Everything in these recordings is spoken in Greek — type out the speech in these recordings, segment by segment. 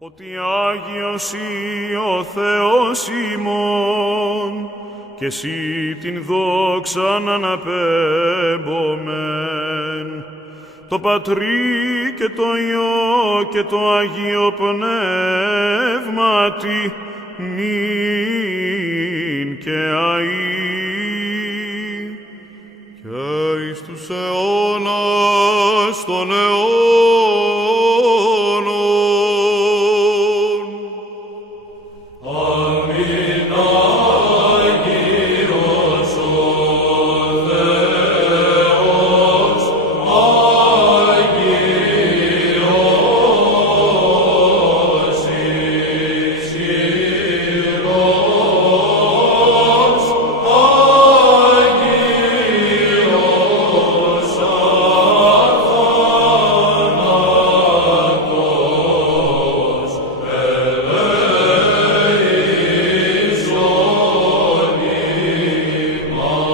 ότι Άγιος ή ο Θεός ημών, και εσύ την δόξαν αναπέμπομεν, το Πατρί και το Υιό και το Αγίο Πνεύματι, νυν και αεί, και εις τους αιώνας των αιώνων. Αμήν. Άγιος ο Θεός, Άγιος ισχυρός, Άγιος αθάνατος, ελέησον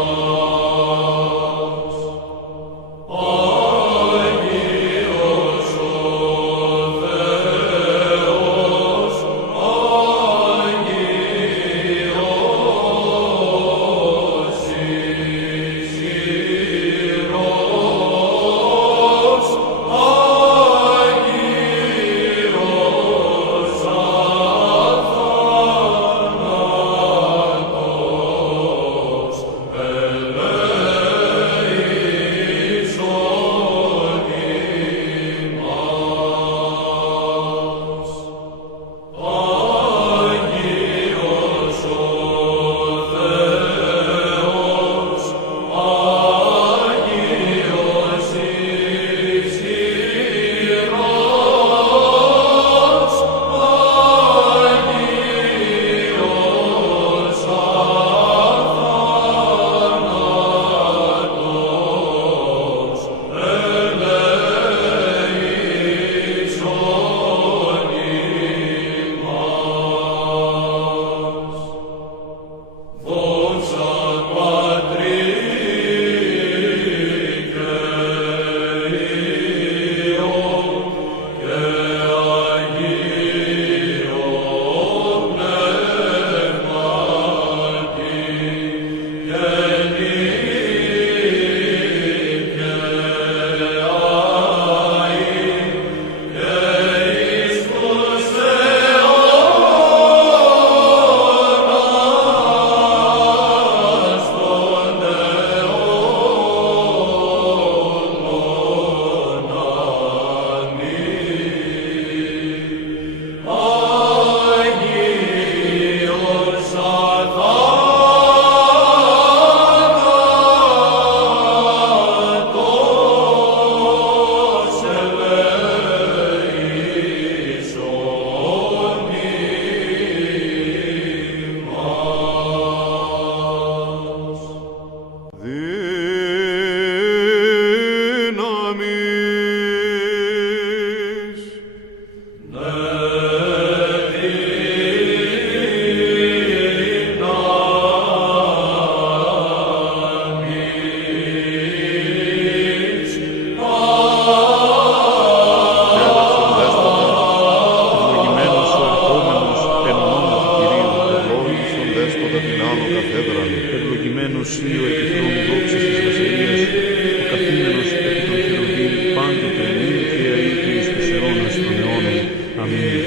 ημάς. Άγιος ο Θεός, Άγιος ισχυρός, Άγιος αθάνατος, ελέησον ημάς. Άγιος ο Θεός, Άγιος ισχυρός, Άγιος αθάνατος, ελέησον ημάς. Δόξα Πατρί και Υιό και Αγίο Πνεύματι, και νυν και αεί, και εις τους αιώνας των αιώνων. Αμήν. Άγιος αθάνατος, ελέησον ημάς. Δύναμις. Ευλογημένος ο ερχόμενος εν ονόμα του Κυρίου, ευλόγησον Δέσποτα την άνω καθέδραν. Ευλογημένος ή ο επιθρόν δόξης της βασιλείας, ο καθήμενος επί των χερουβίμ πάντοτε νυν και αεί και εις τους αιώνας των αιώνων. Αμήν.